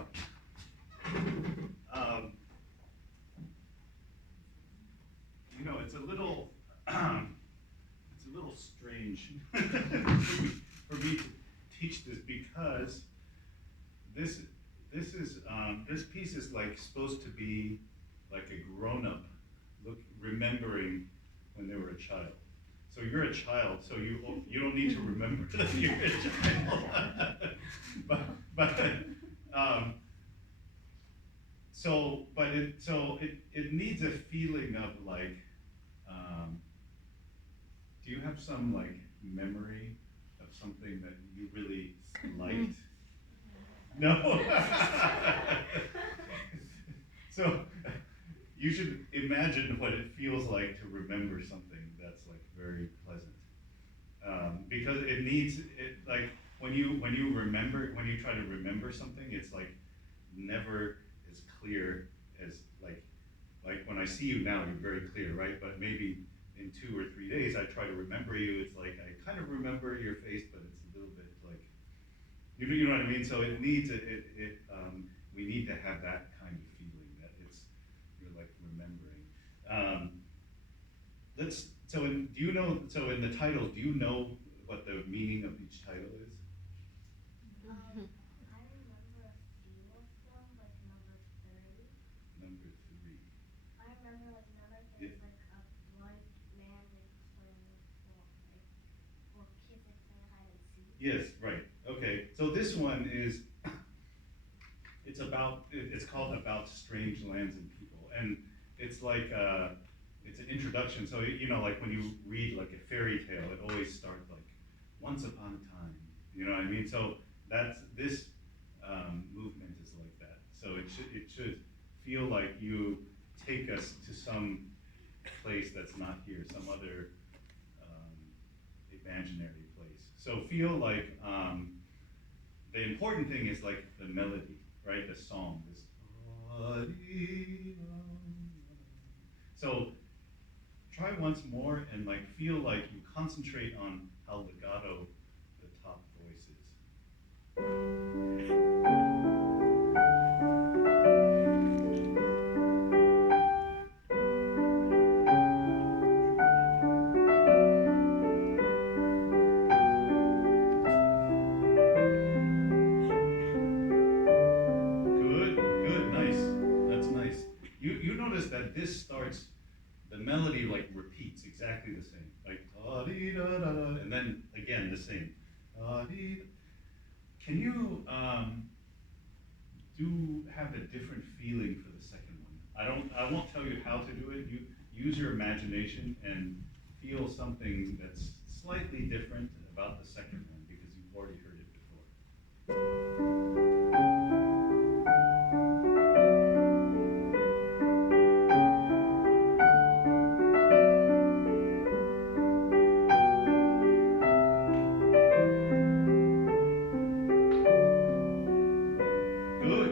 about. Um, it's a little, it's a little strange for me to teach this because this piece is like supposed to be like a grown-up remembering when they were a child. So you're a child, so you don't need to remember that you're a child. but it needs a feeling of like, do you have some like memory of something that you really liked? No? So you should imagine what it feels like to remember something that's like very pleasant. Because it needs, like, when you try to remember something, it's like never as clear as, like when I see you now, you're very clear, right? But maybe in 2 or 3 days, I try to remember you, it's like, I kind of remember your face, but it's a little bit like, you know what I mean? So it needs, we need to have that kind of feeling that you're like remembering. So in the title, do you know what the meaning of each title is? I remember a few of them, like number 30. Number 3. I remember like number 30 is like a blind man like playing for kids like playing hide and seek. Yes, right. Okay. So this one is, it's called About Strange Lands and People. And it's like, it's an introduction. So, like when you read like a fairy tale, it always starts like, once upon a time. You know what I mean? So this movement is like that. So it should feel like you take us to some place that's not here, some other imaginary place. So feel like the important thing is like the melody, right? The song is. So try once more and like feel like you concentrate on how legato the top voice is. Good, nice. That's nice. You notice that this starts, the melody like repeats exactly the same, like da-dee-da-da-da, and then again the same. Da-dee. Can you have a different feeling for the second one? I won't tell you how to do it. You use your imagination and feel something that's slightly different about the second one because you've already heard it before.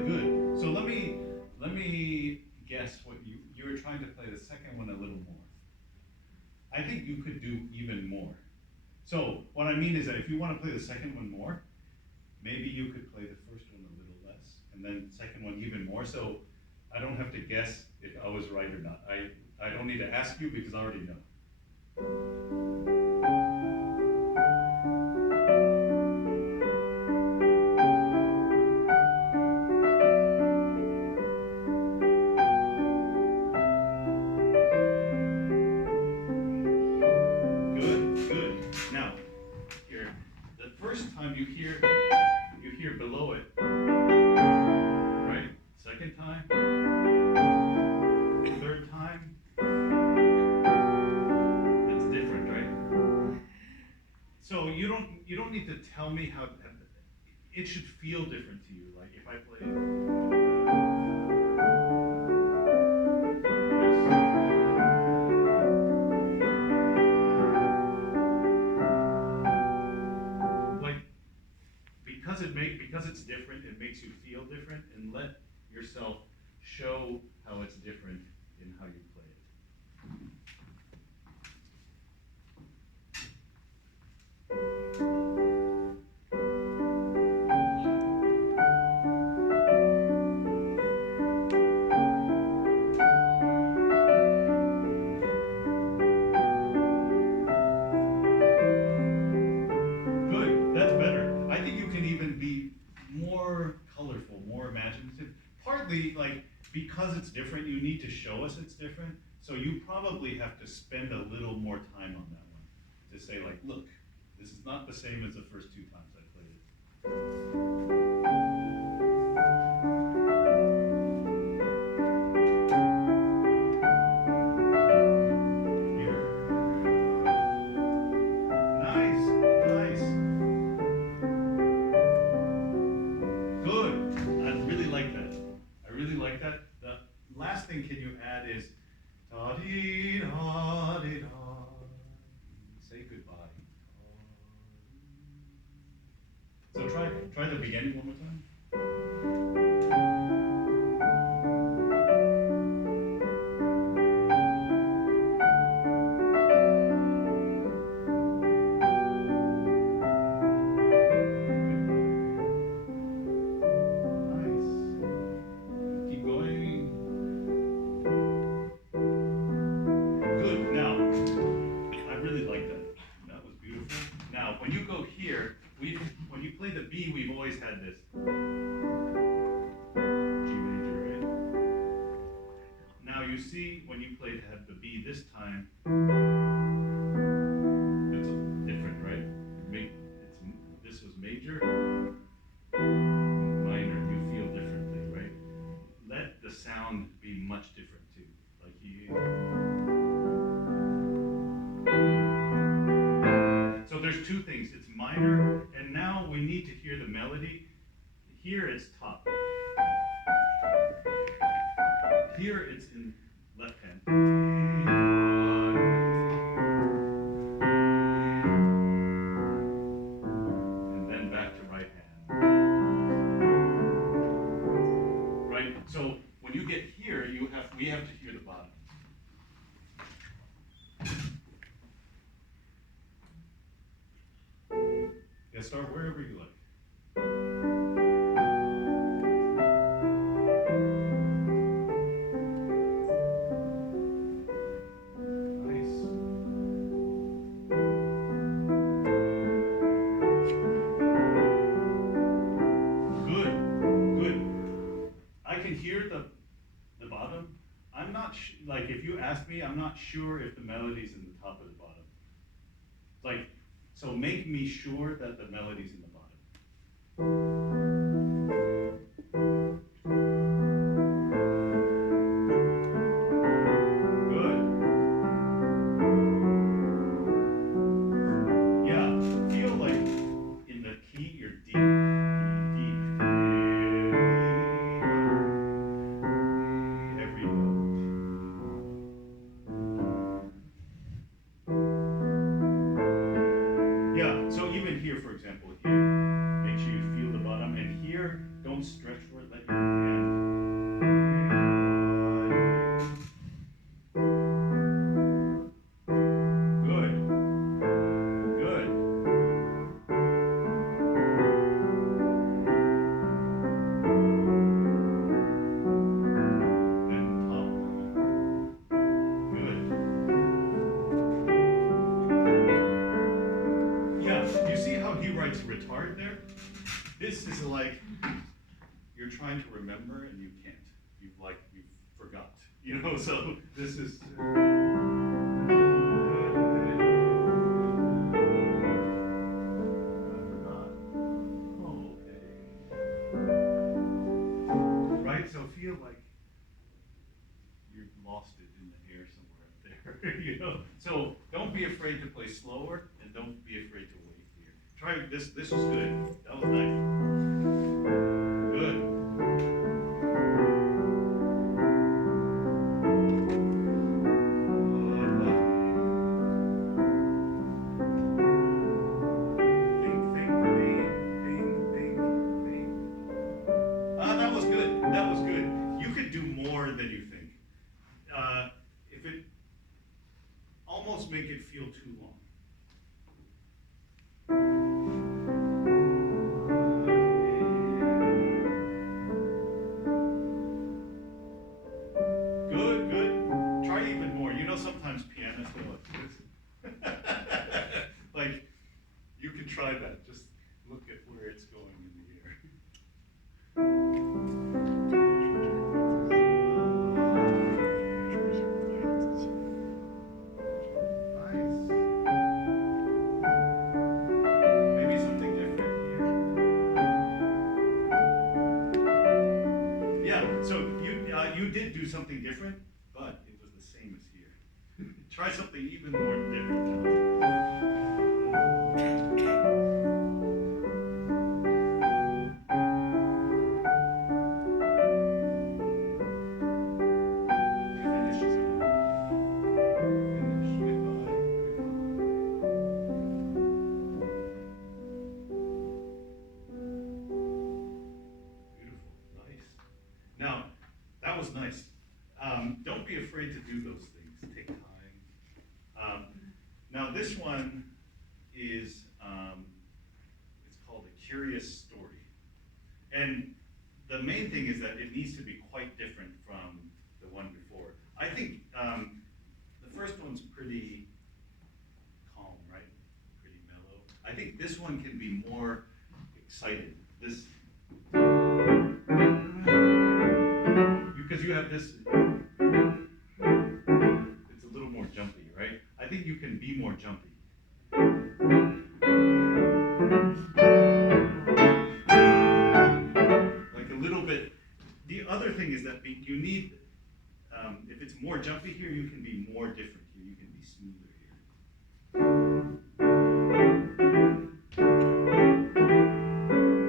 Good. So let me guess what you were trying to play the second one a little more. I think you could do even more. So what I mean is that if you want to play the second one more, maybe you could play the first one a little less, and then second one even more. So I don't have to guess if I was right or not. I don't need to ask you because I already know. Good. Now, here, the first time you hear below it, right? Second time, third time, it's different, right? So you don't need to tell me how, it should feel different to you. Like if I play because it's different, it makes you feel different, and let yourself show how it's different in how you play it. partly like, because it's different, you need to show us it's different, so you probably have to spend a little more time on that one, to say like, look, this is not the same as the first two times I played it. Here. Nice, nice. Good. I really like that. I really like that. The last thing can you add is da dee da dee da. Say goodbye. So try the beginning one more time. Nice. Keep going. Good. Now, I really like that. That was beautiful. Now, when you go here, when you play the B, we've always had this G major, right? Now you see when you had the B this time, it's different, right? This was major, minor. You feel differently, right? Let the sound be much different too. Like So there's two things. It's minor, and now we need to hear the melody. Here it's top. Here it's in left hand. And then back to right hand. Right? So when you get here, we have to hear the bottom. Yeah, start wherever you like. Nice. Good, good. I can hear the bottom. I'm not like, if you ask me, I'm not sure if the melody's in the top or the bottom. Like, so make me sure that the melody's in the bottom. Good. Yeah, feel like in the key you're deep, deep. Every note. Yeah, so even here, for example, here, make sure you feel the bottom, and here, don't stretch for it, let your hand. Good, good. Then top. Good. Yeah, you see how he writes retard there? This is like, you're trying to remember and you can't. You forgot. You know, so this is. I forgot. Oh, okay. Right, so feel like you've lost it in the air somewhere up there, you know? So don't be afraid to play slower, and don't be afraid to wait here. Try this. This was good. That was nice. Good. Think. Ah, that was good. That was good. You could do more than you think. If it almost make it feel too long. Good, good. Try even more. You know, sometimes pianists go like this. Like, you can try that. Just look at where it's going in the air. Yeah, so you did do something different, but it was the same as here. Try something even more different now. Finish. Finish. Goodbye. Beautiful. Nice. Now, that was nice. Don't be afraid to do those things. Take time. Now, this one is it's called a curious story, and the main thing is that it needs to be quite different from the one before. I think the first one's pretty calm, right? Pretty mellow. I think this one can be more excited. This because you have this. It's a little more jumpy, right? I think you can be more jumpy. Like a little bit. The other thing is that you need, if it's more jumpy here, you can be more different here. You can be smoother here.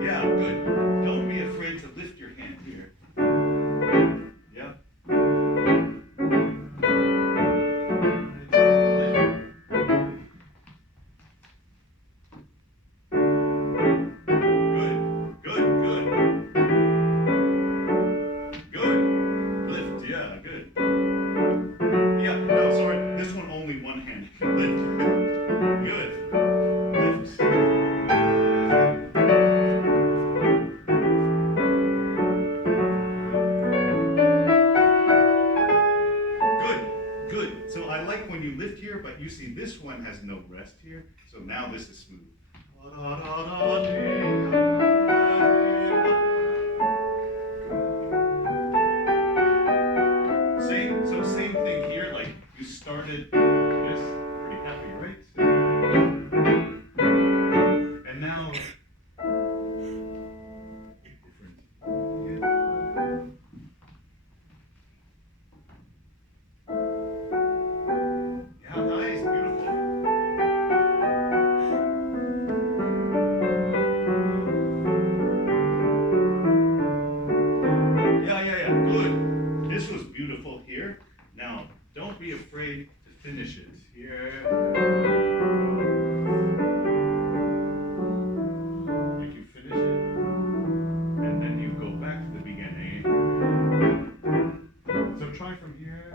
Yeah, good. Don't be afraid to lift your hand here. Yeah. Good, good, good. Good. Lift, yeah, good. Yeah, no, sorry, this one only one hand. Lift. Good. Lift. Good, good. So I like when you lift here, but you see this one has no rest here, so now this is smooth. Same thing here, like you started this, pretty happy, right? And now, different. Yeah, nice, beautiful. Yeah, good. This was beautiful here. Now, don't be afraid to finish it here. Like you finish it, and then you go back to the beginning. So try from here.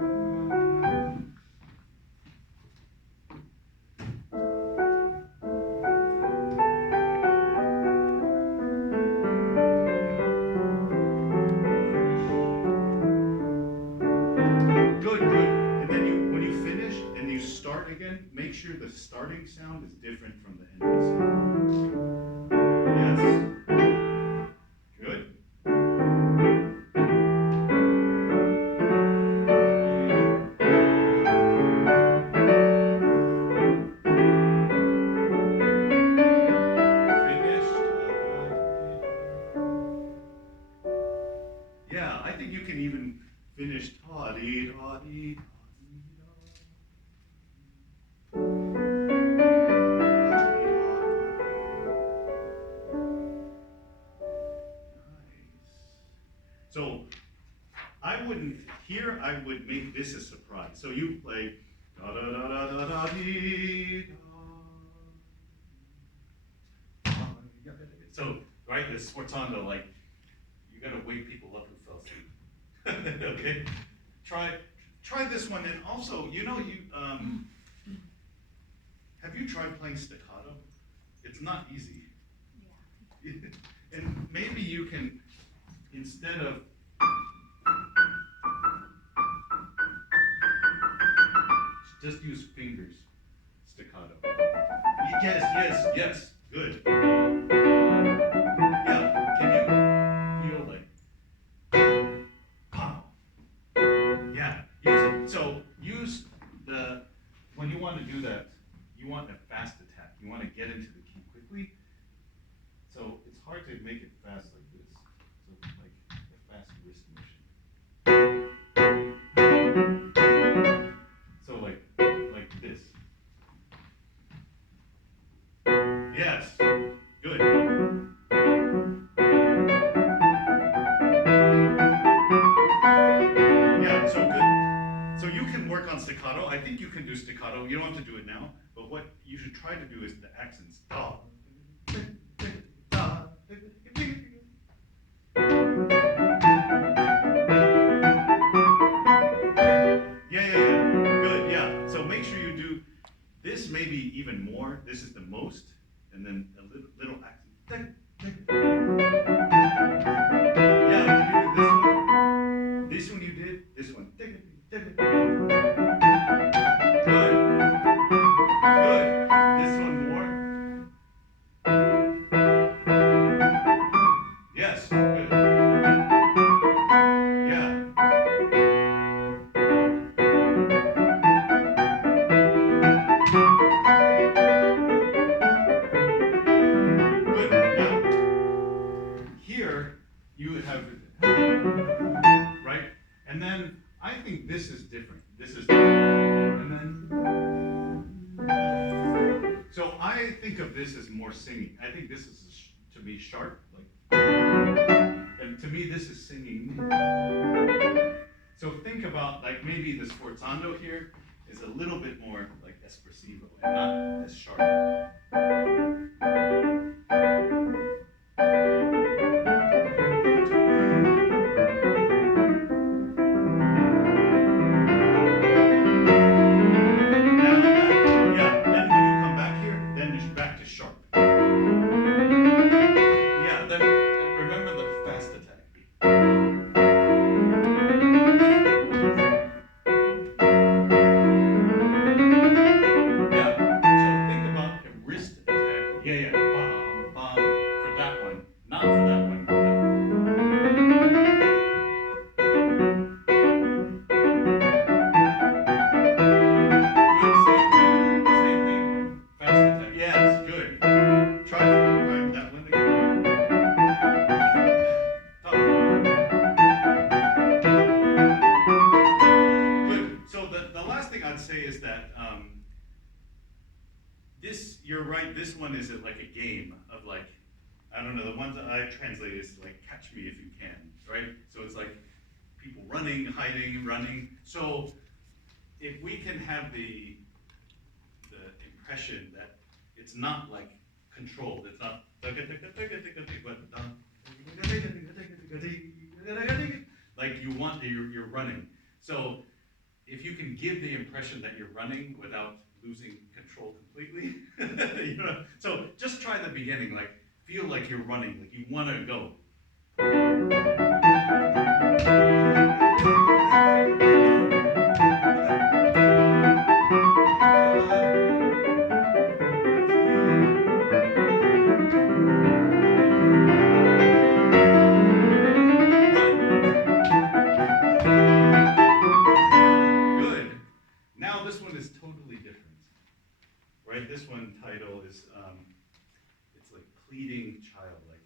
Good, good. And then when you finish and you start again, make sure the starting sound is different from the ending sound. Yes. Good. Finished. Yeah, I think you can even finish ta-dee-da-dee. So I would make this a surprise. So you play da da da da da da dee da. So right, this sforzando, like you gotta wake people up who fell asleep. Okay, try this one, and also you have you tried playing staccato? It's not easy. Yeah. And maybe you can, instead of just use fingers, staccato. Yes, good. Yeah, can you feel like, pow. Yeah, use when you want to do that, you want a fast attack. You want to get into the key quickly. So it's hard to make it fast like this. So like a fast wrist move. staccato. I think you can do staccato. You don't have to do it now, but what you should try to do is the accents. Da, da, yeah. Good, yeah. So make sure you do this, maybe even more. This is the most, and then a little accent. Yeah, can you do this one? This one you did, this one. Good. Good. This one more. Yes, good. Yeah. Good. Now, here you have, right? And then I think this is different. This is, and then, so I think of this as more singing. I think this is, to me, sharp, like, and to me, this is singing. So think about, like, maybe the sforzando here is a little bit more like espressivo and not as sharp. You're right, this one is like a game of like, I don't know, the ones that I translate is like catch me if you can, right? So it's like people running, hiding, running. So if we can have the impression that it's not like controlled, it's not like you want, you're running. So if you can give the impression that you're running without losing control completely, you know? So just try the beginning, like feel like you're running, like you want to go. Good. Now this one is totally different, right? This one title is, it's like pleading child, like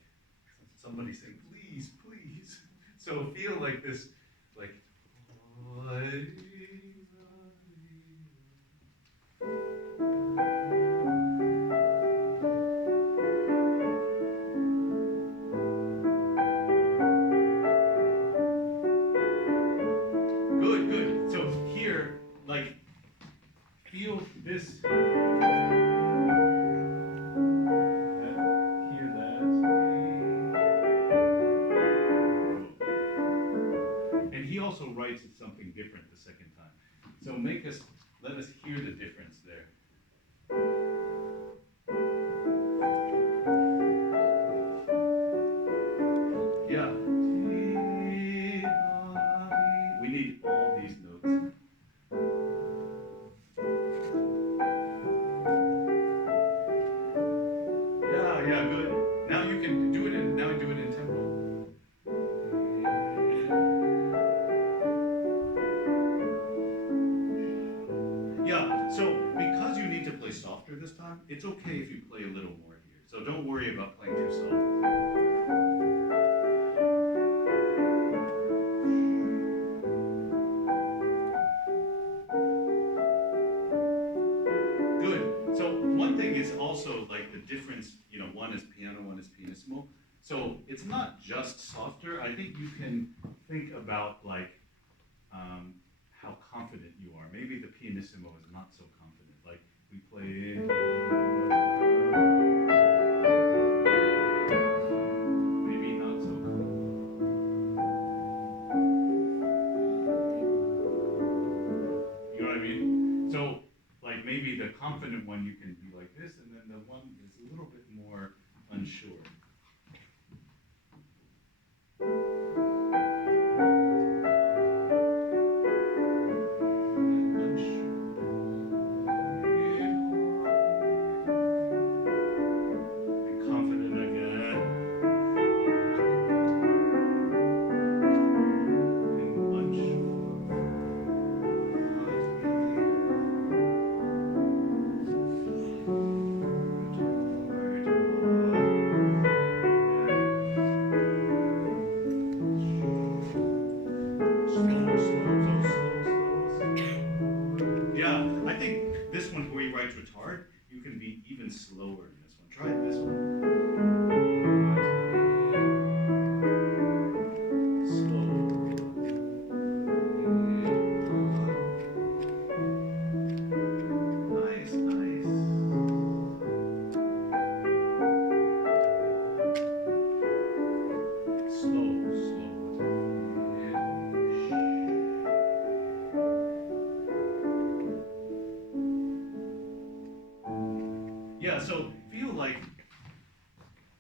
somebody saying, please, please. So feel like this, like, good, good. So here, like, feel this. Hear that. And he also writes it something different the second time. So let us hear the difference there. Yeah. We need all these notes. Yeah, good. Now you can do it in tempo. Yeah, so because you need to play softer this time, it's okay if you play a little more here. So don't worry about playing too soft. Good. So one thing is also like the difference, you know, one is piano, one is pianissimo. So it's not just softer. I think you can think about like how confident you are. Maybe the piano pianissimo is not so confident. Like we play. Maybe not so. You know what I mean? So, like maybe the confident one you can be like this, and then the one is a little bit more unsure. You can be even slower in this one. Try this one. Slow. Nice, nice. Slow, slow. Yeah, so feel like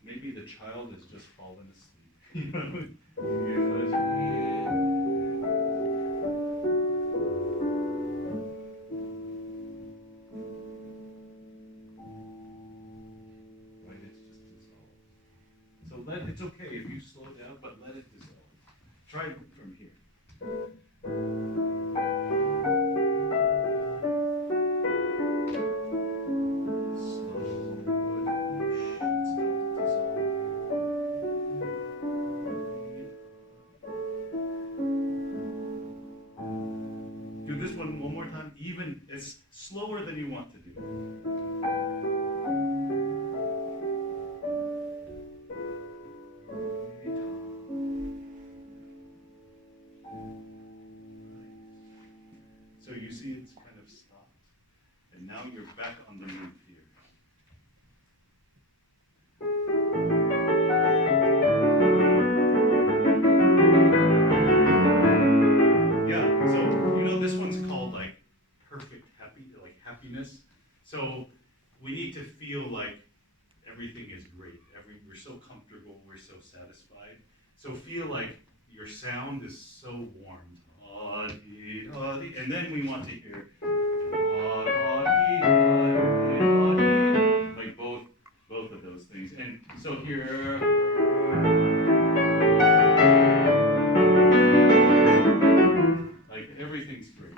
maybe the child has just fallen asleep. Right, it's just dissolved. So it's okay if you slow down, but let it dissolve. Try from here. One more time, even as slower than you want to do. So you see it's kind of stopped. And now you're back on the move here. Happiness. So we need to feel like everything is great. We're so comfortable, we're so satisfied. So feel like your sound is so warmed. And then we want to hear like both of those things. And so here like everything's great.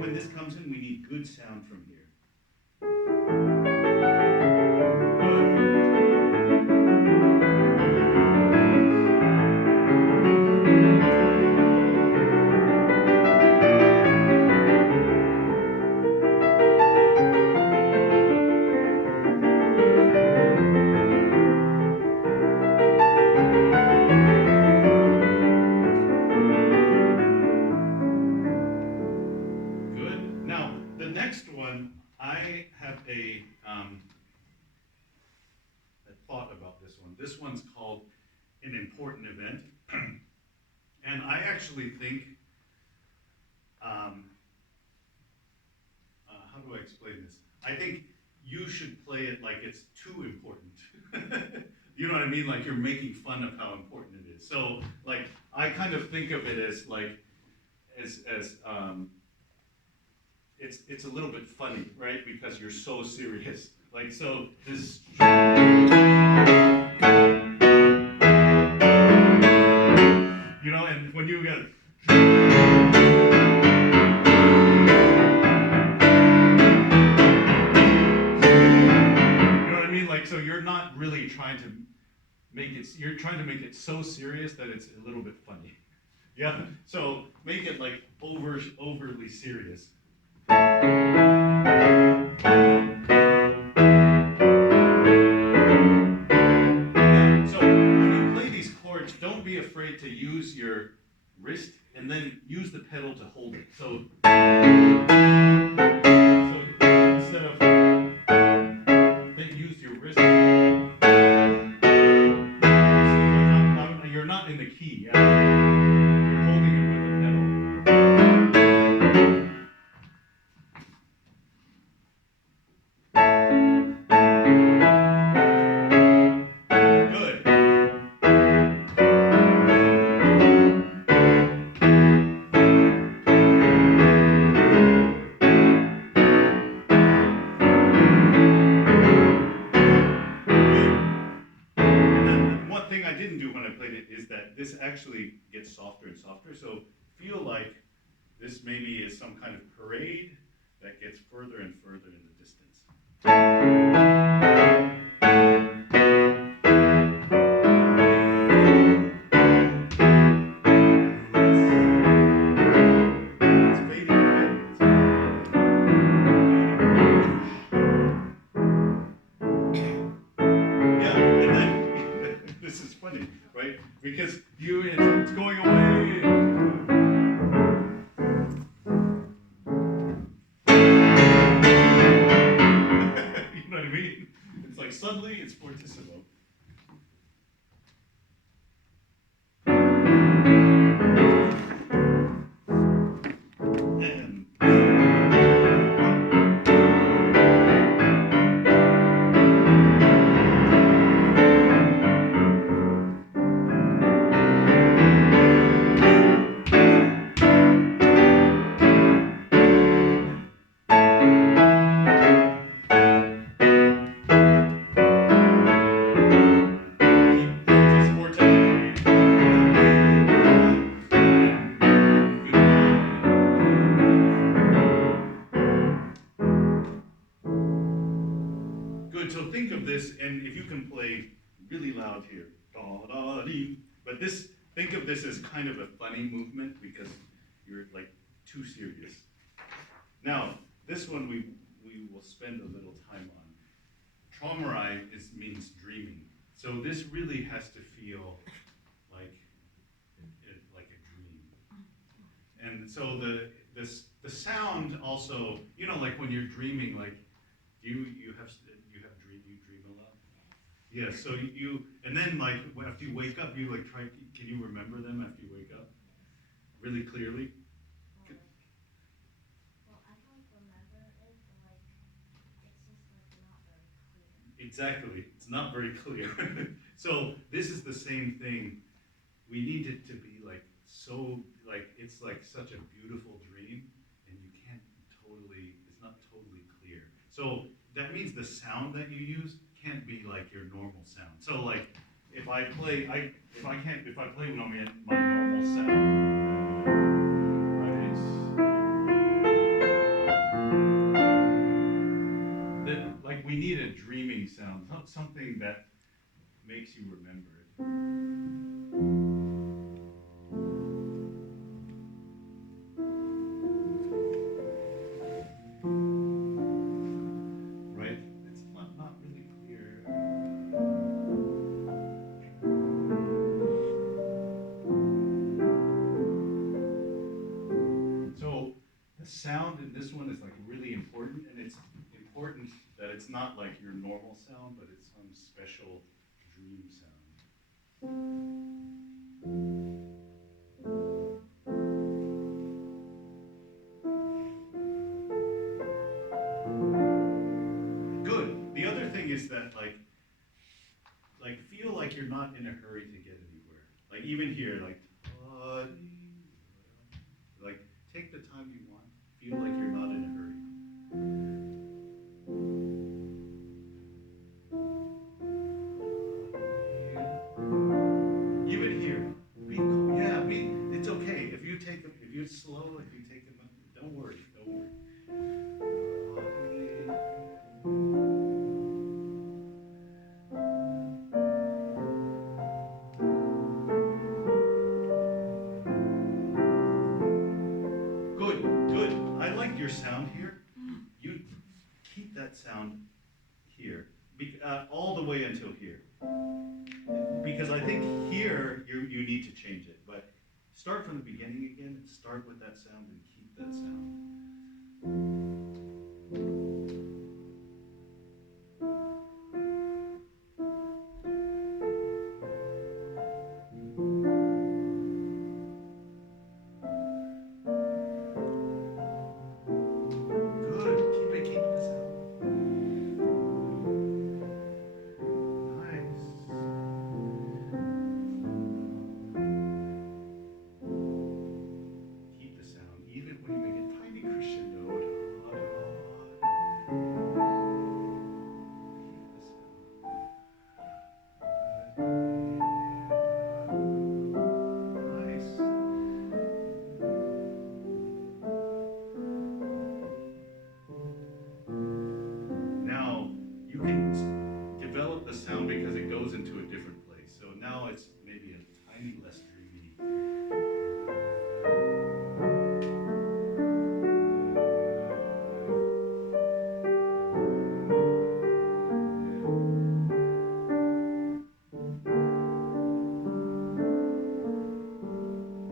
When this comes in, we need good sound from here. This one's called An Important Event. And I actually think, how do I explain this? I think you should play it like it's too important. You know what I mean? Like you're making fun of how important it is. So like, I kind of think of it as like, it's a little bit funny, right? Because you're so serious. Like, so this. You know, and when you get like, so you're not really trying to make it, you're trying to make it so serious that it's a little bit funny. Yeah, so make it like overly serious. Yeah, so when you play these chords, don't be afraid to your wrist and then use the pedal to hold it. So instead of then use your wrist. So you're not in the key. Yeah? You're holding it with the pedal. Good. One thing I didn't do when I played it is that this actually gets softer and softer. So feel like this maybe is some kind of parade that gets further and further in the distance. It's fading away. Yeah, and then this is funny, right? Because it's going away. You know what I mean? It's like suddenly it's fortissimo. And keep forte. Good, so think of this, and if you can play really loud here, da da dee, but think of this as kind of a funny movement because you're like too serious. Now, this one we will spend a little time on. Traumarai means dreaming, so this really has to feel like like a dream. And so the sound also, like when you're dreaming, like you dream a lot. Yeah. So and then like after you wake up, you like try. Can you remember them after you wake up really clearly? Well, I don't remember it, but like it's just like not very clear. Exactly. It's not very clear. So this is the same thing. We need it to be like so like it's like such a beautiful dream, and you can't totally. It's not totally clear. So that means the sound that you use can't be like your normal sound. So like if I play if I play my normal sound, right? Then like we need a dreaming sound, something that makes you remember it. Right? It's not really clear. So the sound in this one is like really important, and it's important that it's not like your normal sound, but it's some special dream sound. Good. The other thing is that like feel like you're not in a hurry to get anywhere. Like even here, like take the time you want. Feel like you're not in a hurry. Even here, be cool. Yeah, it's okay if you're slow. If you take a minute, don't worry. Good. I like your sound here. You keep that sound here, all the way until here, because I think here you need to change it. But start from the beginning again and start with that sound and keep that sound. Good. Keep the sound. Nice. Keep the sound, even when you make a tiny crescendo. Nice. Now, you can develop the sound because it goes into a different place. So now it's maybe a tiny less dreamy.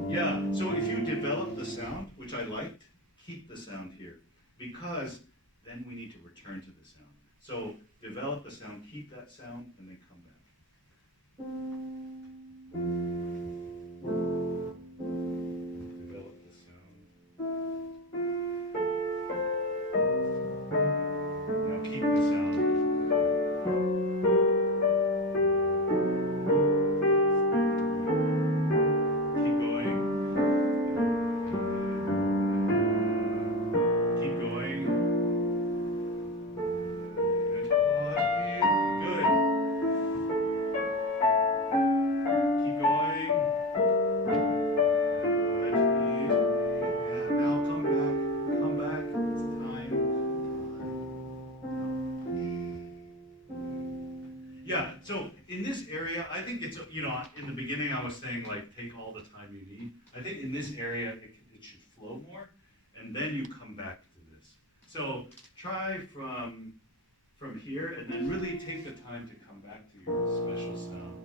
Yeah, so if you develop the sound, which I liked, keep the sound here. Because then we need to return to the sound. So develop the sound, keep that sound, and then come back. Develop the sound. Now keep the sound. Keep going. Keep going. Good. Keep going. Yeah, now come back. Come back. It's time. Yeah, so in this area, I think it's, in the beginning I was saying like take all the time you need. I think in this area it should flow more, and then you come back to this. So try from here, and then really take the time to come back to your special sound.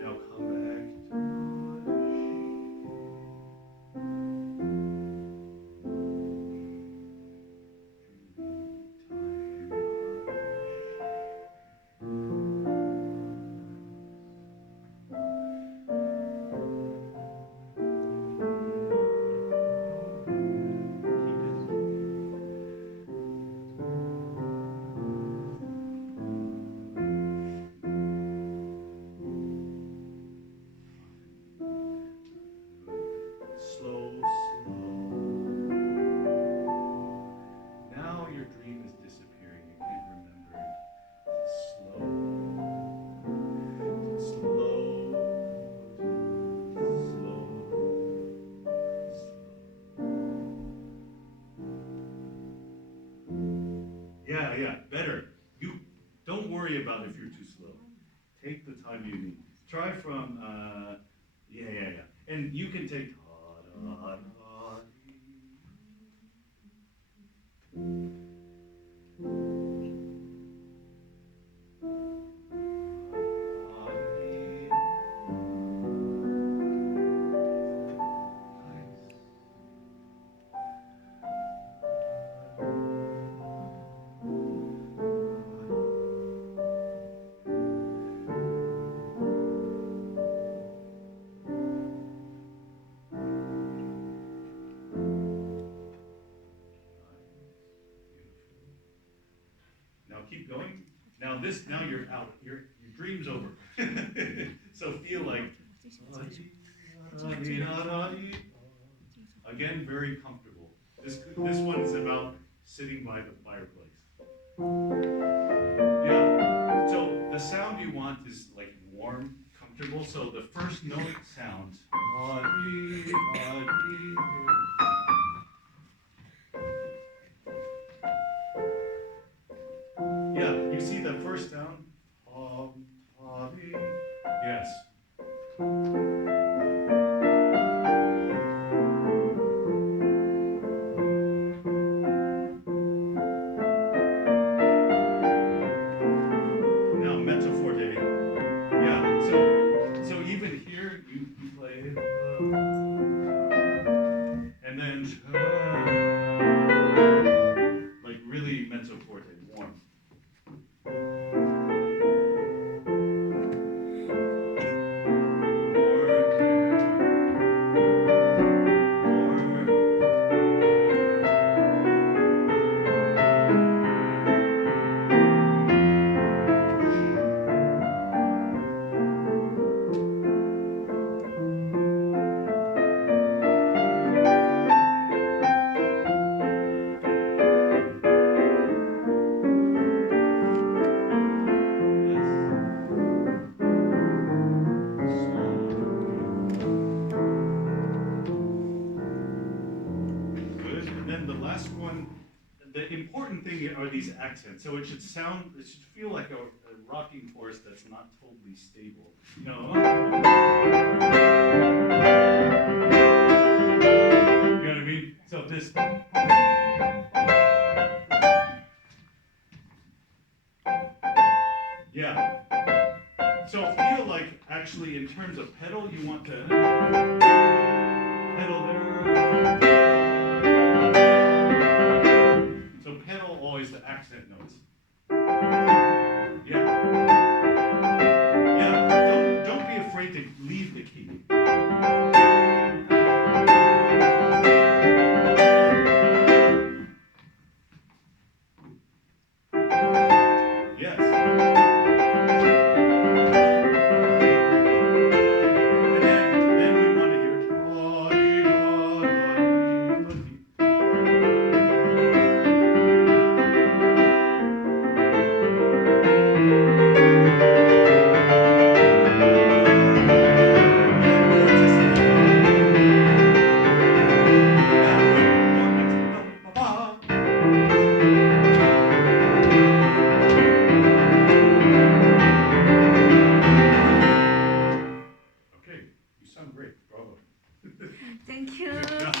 Now come back. Slow, slow. Now your dream is disappearing. You can't remember it. Slow. Slow. Slow. Yeah, better. You don't worry about if you're too slow. Take the time you need. Try from, yeah. And you can take da, da, da, Now keep going. Now you're out. Your dream's over. So feel like again, very comfortable. This one is about sitting by the fireplace. Yeah. So the sound you want is like warm, comfortable. So the first note sounds. Yeah, you see the first sound? Yes. play, and then like really mezzo forte, warm. Good. And then the last one, the important thing are these accents. So it should feel like a rocking chorus that's not totally stable. You know what I mean? So this. Yeah. So feel like actually in terms of pedal, you want to pedal there. So pedal always the accent notes. Yeah. Yeah. Don't be afraid to leave the key. Yes. Then we want to hear Okay, you sound great. Bravo. Thank you. Good job.